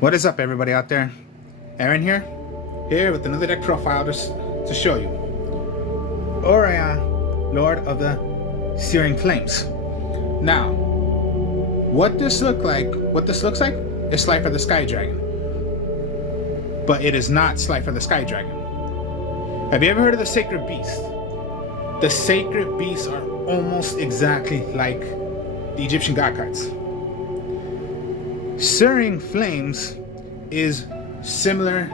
What is up, everybody out there? Aaron here with another deck profile just to show you. Orion, Lord of the Searing Flames. Now, what this looks like is Slifer the Sky Dragon. But it is not Slifer the Sky Dragon. Have you ever heard of the Sacred Beast? The Sacred Beasts are almost exactly like the Egyptian god cards. Searing Flames is similar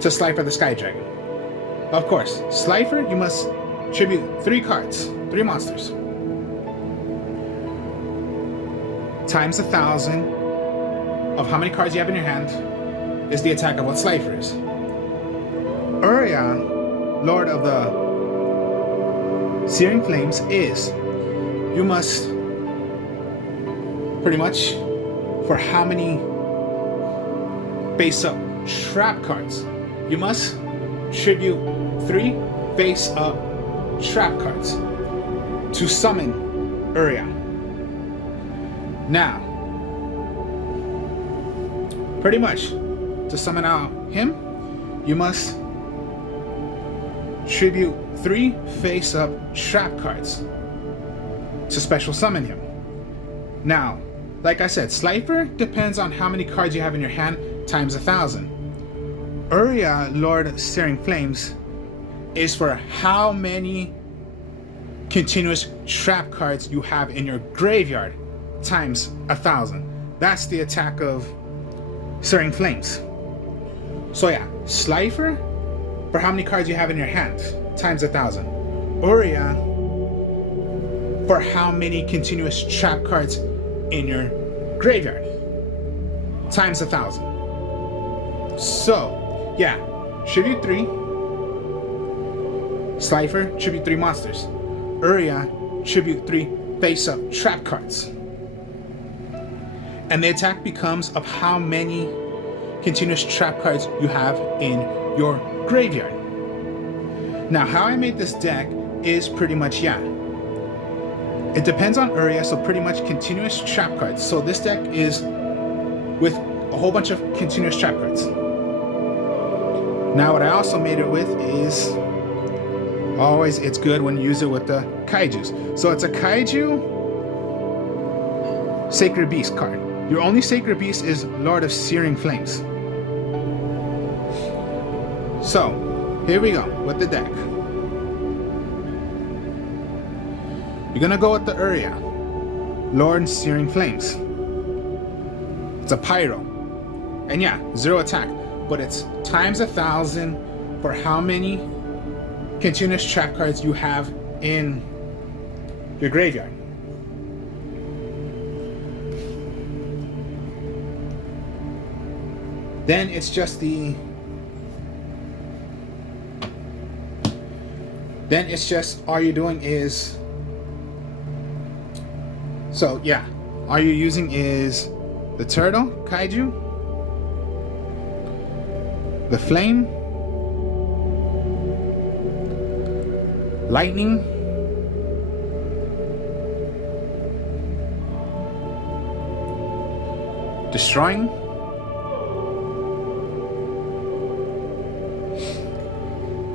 to Slifer the Sky Dragon. Of course, Slifer, you must tribute 3 cards, 3 monsters. Times 1,000 of how many cards you have in your hand is the attack of what Slifer is. Uriah, Lord of the Searing Flames, is you must pretty much, for how many face up trap cards, you must tribute 3 face up trap cards to summon Uriah. Now, pretty much to summon out him, you must tribute 3 face up trap cards to special summon him. Now, like I said, Slifer depends on how many cards you have in your hand times 1,000. Uriah, Lord of Searing Flames, is for how many continuous trap cards you have in your graveyard times 1,000. That's the attack of Searing Flames. So yeah, Slifer for how many cards you have in your hand times 1,000. Uriah for how many continuous trap cards in your graveyard times 1,000. So yeah, tribute 3. Slifer, tribute 3 monsters. Uriah, tribute 3 face up trap cards. And the attack becomes of how many continuous trap cards you have in your graveyard. Now, how I made this deck is pretty much, it depends on Uriah, so pretty much continuous trap cards. So this deck is with a whole bunch of continuous trap cards. Now, what I also made it with is, always it's good when you use it with the Kaijus. So it's a Kaiju Sacred Beast card. Your only Sacred Beast is Lord of Searing Flames. So, here we go with the deck. You're gonna go with the Uriah, Lord Searing Flames. It's a Pyro. And 0 attack. But it's times 1,000 for how many continuous trap cards you have in your graveyard. Then it's just all you're doing is, all you're using is the Turtle Kaiju, the Flame, Lightning, Destroying,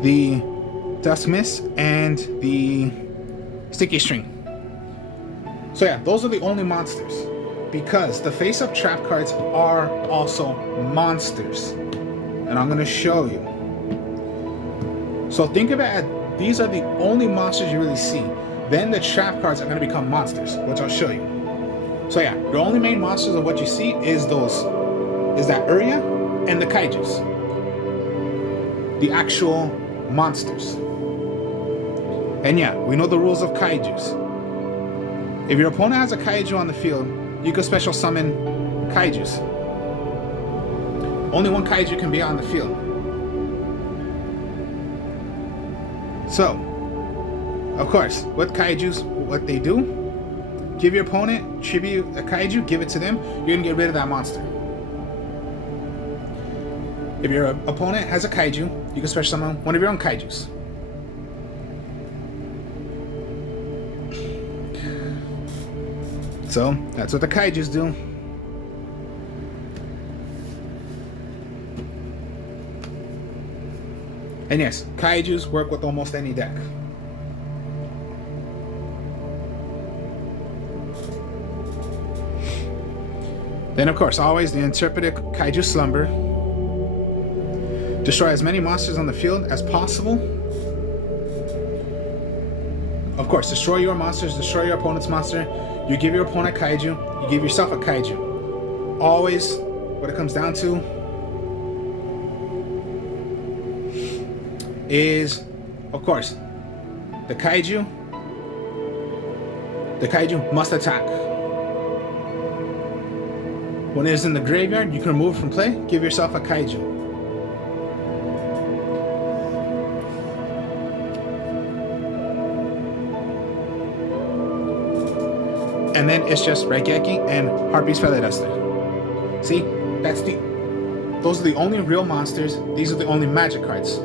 the Dust Mist, and the Sticky String. So those are the only monsters, because the face-up trap cards are also monsters. And I'm going to show you. So think of it as these are the only monsters you really see. Then the trap cards are going to become monsters, which I'll show you. So your only main monsters of what you see is that Uriah and the Kaijus. The actual monsters. And we know the rules of Kaijus. If your opponent has a Kaiju on the field, you can special summon Kaijus. Only one Kaiju can be on the field. So, of course, with Kaijus, what they do, give your opponent tribute a Kaiju, give it to them, you're going to get rid of that monster. If your opponent has a Kaiju, you can special summon one of your own Kaijus. So that's what the kaijus do. And yes, kaijus work with almost any deck. Then of course, always the interpretive kaiju slumber. Destroy as many monsters on the field as possible. Of course, destroy your monsters, destroy your opponent's monster. You give your opponent kaiju, you give yourself a kaiju. Always what it comes down to is, of course, the kaiju must attack. When it is in the graveyard, you can remove it from play, give yourself a kaiju. And then it's just Raigeki and Harpy's Feather Duster. See, those are the only real monsters. These are the only magic cards.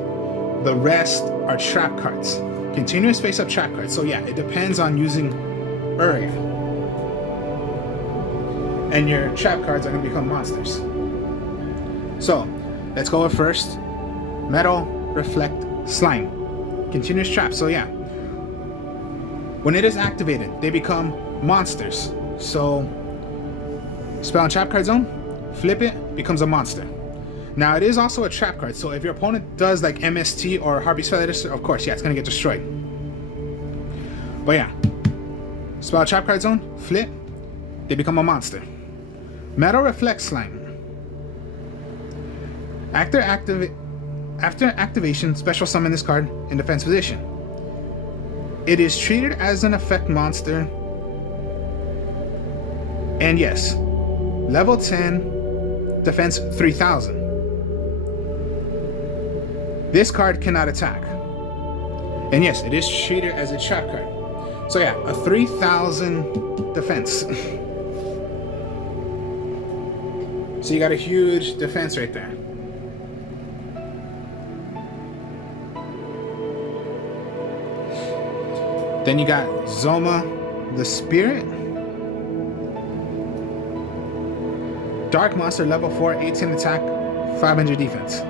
The rest are trap cards. Continuous face-up trap cards. So yeah, it depends on using area. And your trap cards are going to become monsters. So, let's go with first. Metal Reflect Slime. Continuous trap. So yeah, when it is activated, they become monsters. So, spell on trap card zone, flip it, becomes a monster. Now it is also a trap card, so if your opponent does like MST or Harpy's Feather Duster, of course, yeah, it's gonna get destroyed. But yeah, spell trap card zone, flip, they become a monster. Metal Reflect Slime. After activation, special summon this card in defense position. It is treated as an effect monster. And yes, level 10, defense 3000. This card cannot attack. And yes, it is treated as a trap card. So yeah, a 3000 defense. So you got a huge defense right there. Then you got Zoma the Spirit. Dark Monster, level 4, 18 attack, 500 defense.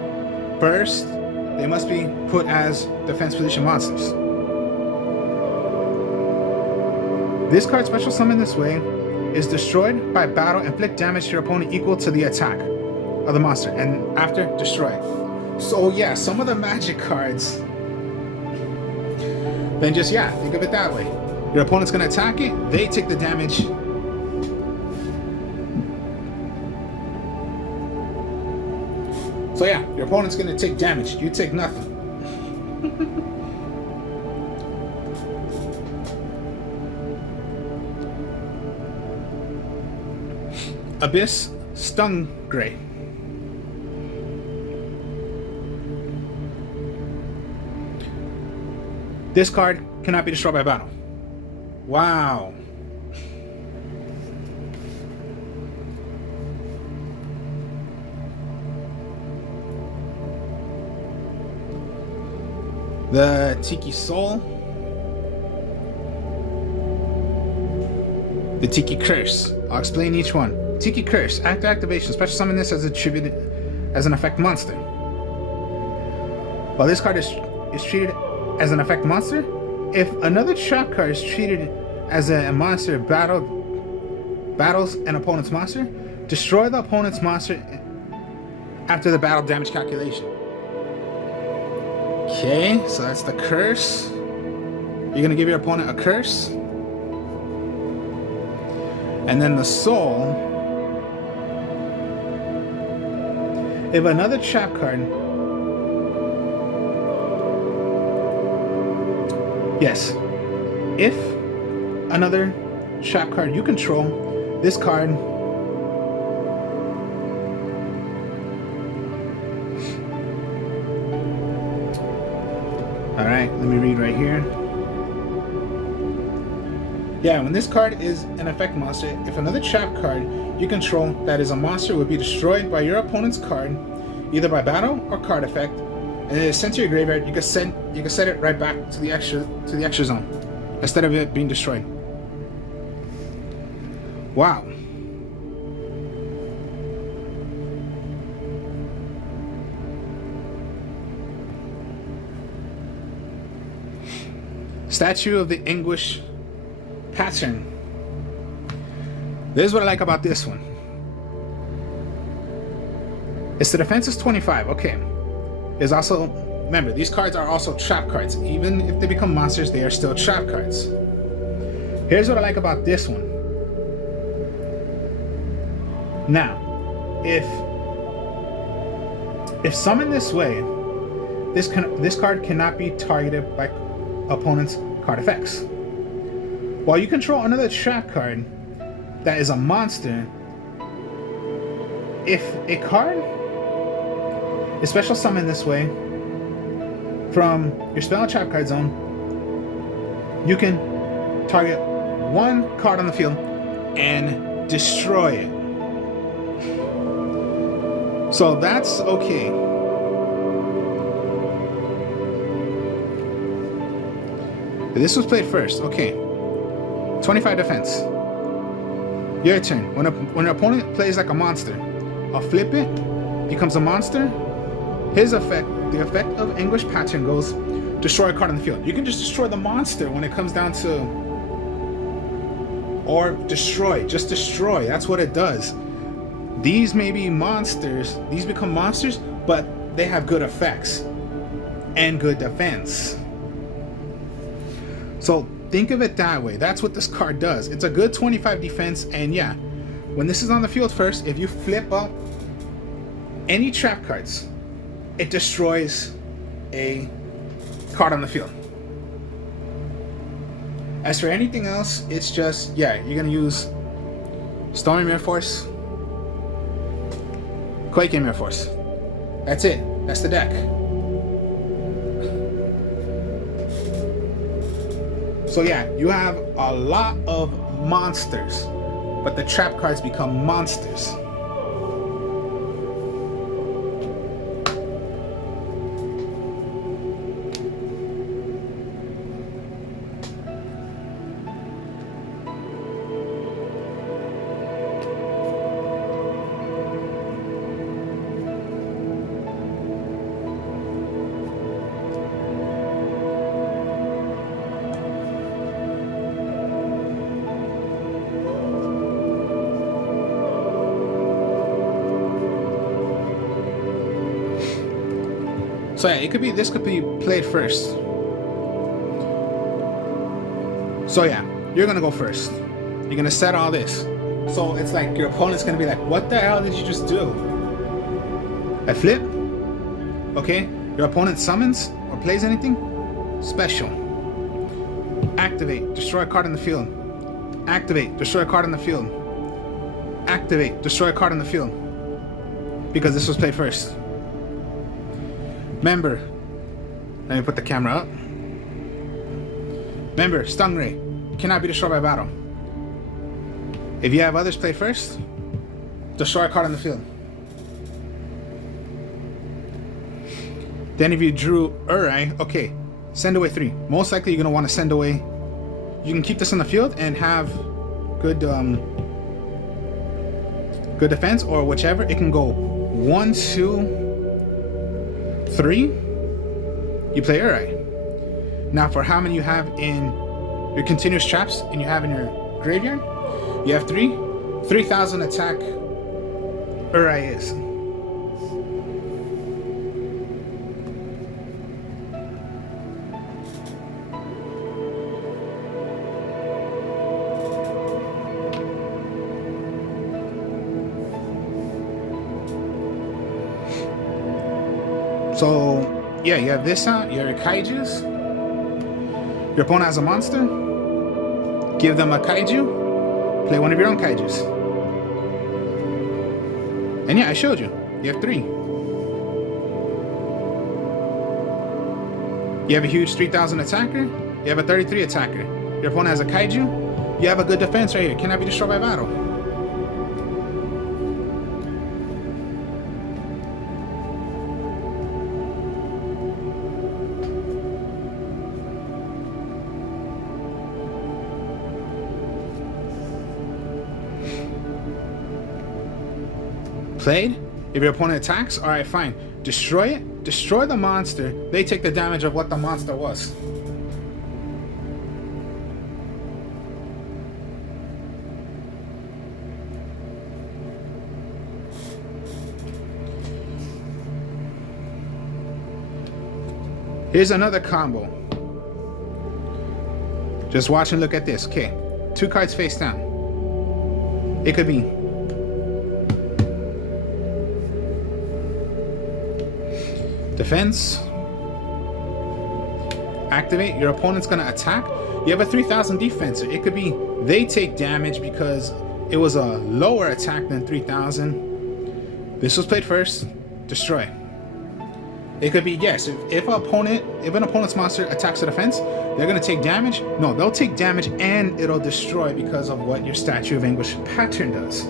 First, they must be put as defense position monsters. This card special summon this way is destroyed by battle, inflict damage to your opponent equal to the attack of the monster, and after, destroy it. So yeah, some of the magic cards, then just, yeah, think of it that way. Your opponent's gonna attack it, they take the damage. So yeah, your opponent's gonna take damage, you take nothing. Abyss Stingray. This card cannot be destroyed by battle. Wow. The Tiki Soul. The Tiki Curse. I'll explain each one. Tiki Curse. After activation, special summon this as attributed as an effect monster. While this card is treated as an effect monster, if another trap card is treated as a monster battles an opponent's monster, destroy the opponent's monster after the battle damage calculation. Okay, so that's the curse. You're gonna give your opponent a curse. And then the soul. If another trap card, yes, if another trap card you control, this card alright, let me read right here. Yeah, when this card is an effect monster, if another trap card you control that is a monster will be destroyed by your opponent's card, either by battle or card effect, and it is sent to your graveyard, you can set it right back to the extra zone instead of it being destroyed. Wow. Statue of the English Pattern. This is what I like about this one. It's the defense is 25. Okay. There's also, remember, these cards are also trap cards. Even if they become monsters, they are still trap cards. Here's what I like about this one. Now, if summoned this way, this card cannot be targeted by opponent's card effects. While you control another trap card that is a monster, if a card is special summoned this way from your spell and trap card zone, you can target one card on the field and destroy it. So that's okay. This was played first. Okay. 25 defense. Your turn. When an opponent plays like a monster, I'll flip it, becomes a monster. His effect, the effect of English Pattern goes, destroy a card on the field. You can just destroy the monster when it comes down to, or destroy, just destroy. That's what it does. These may be monsters, these become monsters, but they have good effects and good defense. So think of it that way. That's what this card does. It's a good 25 defense, and yeah, when this is on the field first, if you flip up any trap cards, it destroys a card on the field. As for anything else, it's just, yeah, you're gonna use Stormy Mirror Force, Quake Mirror Force. That's it. That's the deck. So yeah, you have a lot of monsters, but the trap cards become monsters. So yeah, it could be, this could be played first. So yeah, you're gonna go first. You're gonna set all this. So it's like your opponent's gonna be like, what the hell did you just do? I flip. Okay, your opponent summons or plays anything special. Activate, destroy a card in the field. Activate, destroy a card in the field. Activate, destroy a card in the field. Because this was played first. Remember, let me put the camera up. Remember, Stingray cannot be destroyed by battle. If you have others play first, destroy a card on the field. Then if you drew Uri, okay, send away 3. Most likely you're gonna want to send away. You can keep this on the field and have good good defense or whichever. It can go 1, 2, 3, you play Uri. Now for how many you have in your continuous traps and you have in your graveyard, you have 3,000 attack Uri is. So, yeah, you have this out, your Kaijus. Your opponent has a monster. Give them a Kaiju. Play one of your own Kaijus. And yeah, I showed you. You have 3. You have a huge 3,000 attacker. You have a 33 attacker. Your opponent has a Kaiju. You have a good defense right here. Cannot be destroyed by battle. Played. If your opponent attacks, alright, fine. Destroy it. Destroy the monster. They take the damage of what the monster was. Here's another combo. Just watch and look at this. Okay, 2 cards face down. It could be defense. Activate. Your opponent's gonna attack. You have a 3000 defense. It could be they take damage because it was a lower attack than 3000. This was played first. Destroy. It could be, yes, if an opponent's monster attacks a defense, they're gonna take damage. No, they'll take damage and it'll destroy because of what your Statue of Anguish pattern does.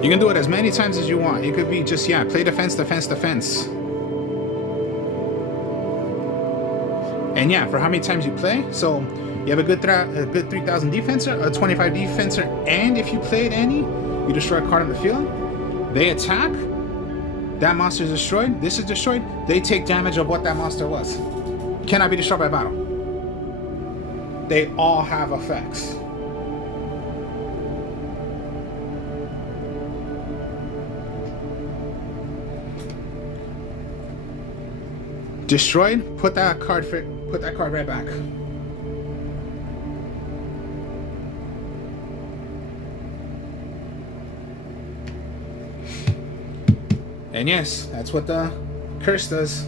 You can do it as many times as you want. It could be just, yeah, play defense, defense, defense. And yeah, for how many times you play, so you have a good 3000 defenser, a 25 defenser, and if you played any, you destroy a card on the field. They attack, that monster is destroyed, this is destroyed, they take damage of what that monster was. Cannot be destroyed by battle. They all have effects. Destroyed, put that card right back. And yes, that's what the curse does.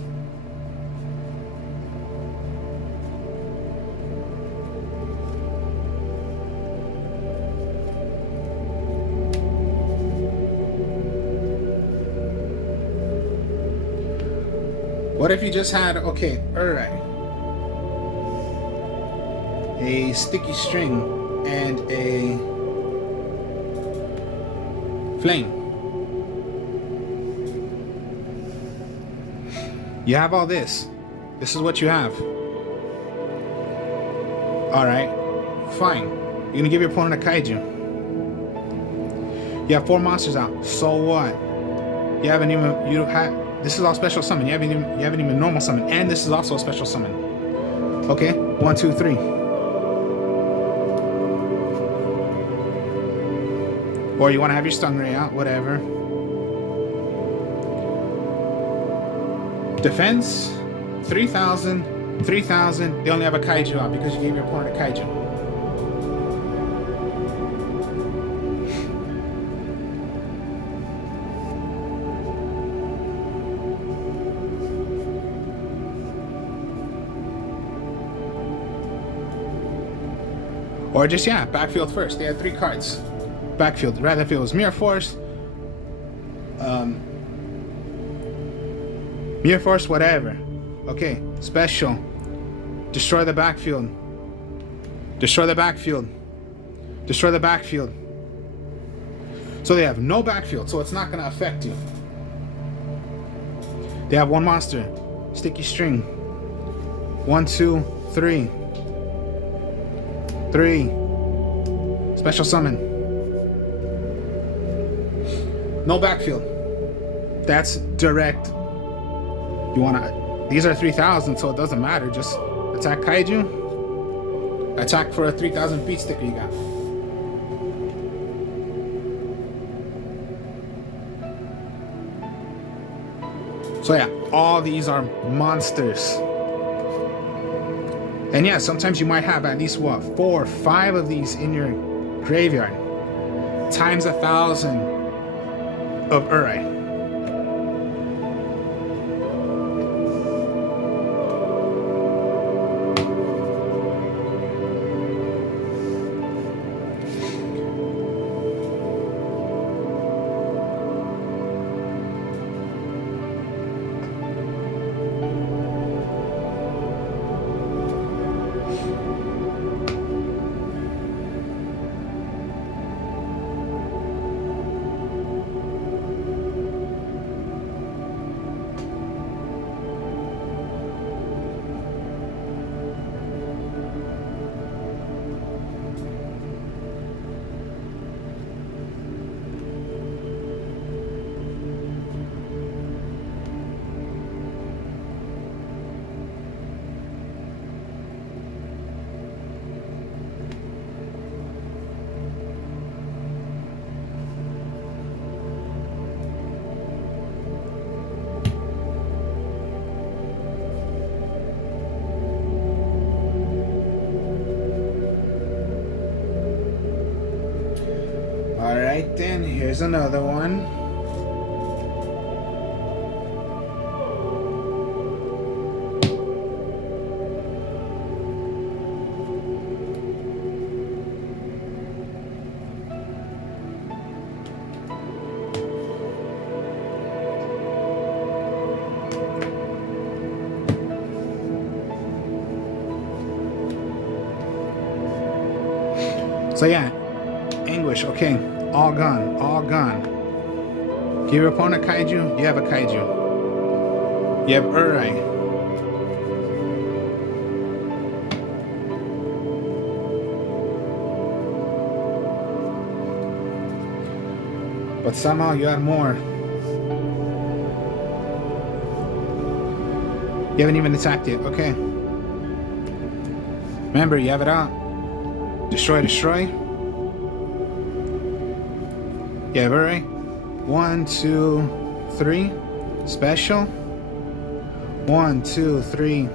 What if you just had, okay, alright, a sticky string and a flame. You have all this. This is what you have. Alright, fine. You're gonna give your opponent a kaiju. You have 4 monsters out. So what? You haven't even, this is all special summon. You haven't even normal summon, and this is also a special summon. Okay, 1, 2, 3. Or you want to have your Stingray out, whatever. Defense, 3000, 3000. They only have a kaiju out because you gave your opponent a kaiju. Or just, yeah, backfield first. They had 3 cards. Backfield. Rather if it was Mirror Force. Mirror Force, whatever. Okay, special. Destroy the backfield. Destroy the backfield. Destroy the backfield. So they have no backfield, so it's not going to affect you. They have 1 monster. Sticky string. 1, 2, 3. 3. Special summon. No backfield. That's direct. You wanna, these are 3000, so it doesn't matter. Just attack kaiju. Attack for a 3000 beat sticker you got. So yeah, all these are monsters. And yeah, sometimes you might have at least, what, 4 or 5 of these in your graveyard. Times 1000 of Uri. Alright then, here's another one. So yeah, English, okay, all gone, all gone. Give your opponent a kaiju, you have a kaiju. You have Urai. But somehow you have more. You haven't even attacked yet, okay. Remember, you have it out. Destroy, destroy. Yeah, right. 1, 2, 3. Special. 1, 2, 3,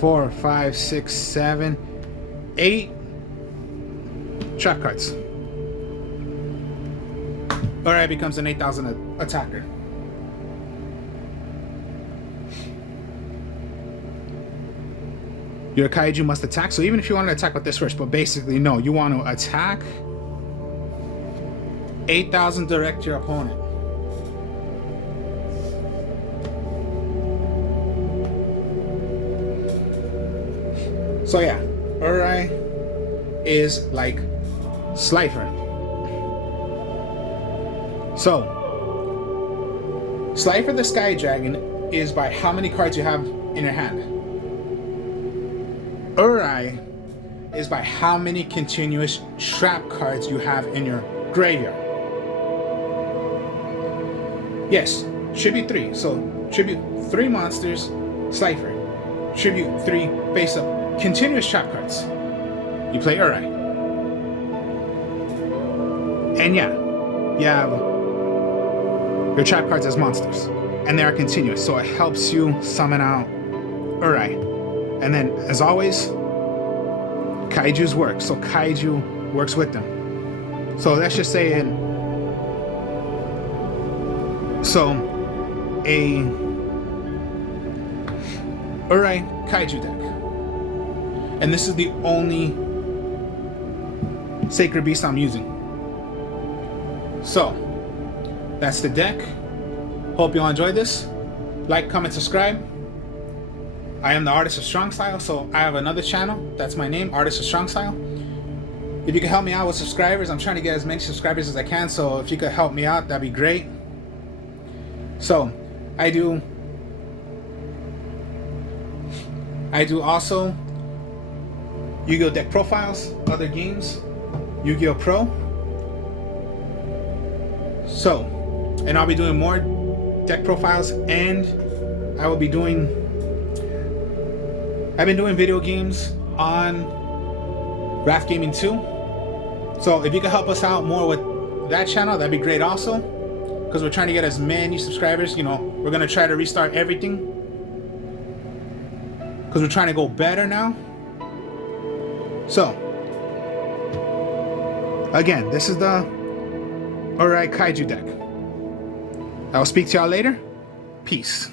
4, 5, 6, 7, 8. Trap cards. Alright, becomes an 8,000 attacker. Your kaiju must attack. So even if you want to attack with this first, but basically no, you want to attack 8,000 direct to your opponent. So yeah, Urai is like Slifer. So Slifer the Sky Dragon is by how many cards you have in your hand. Urai is by how many continuous trap cards you have in your graveyard. Yes, tribute 3. So tribute 3 monsters, Slifer. Tribute 3 face up continuous trap cards. You play Urai. And yeah, you have your trap cards as monsters. And they are continuous, so it helps you summon out Urai. And then, as always, Kaiju's work. So Kaiju works with them. So let's just say a Urai Kaiju deck. And this is the only Sacred Beast I'm using. So, that's the deck. Hope you all enjoyed this. Like, comment, subscribe. I am the Artist of Strong Style, so I have another channel. That's my name, Artist of Strong Style. If you can help me out with subscribers, I'm trying to get as many subscribers as I can, so if you could help me out, that'd be great. So, I do also Yu-Gi-Oh! Deck profiles, other games, Yu-Gi-Oh! Pro. So, and I'll be doing more deck profiles, and I've been doing video games on Wrath Gaming 2. So if you could help us out more with that channel, that'd be great also. Because we're trying to get as many subscribers. You know, we're going to try to restart everything. Because we're trying to go better now. So, again, this is the Urai Kaiju deck. I will speak to y'all later. Peace.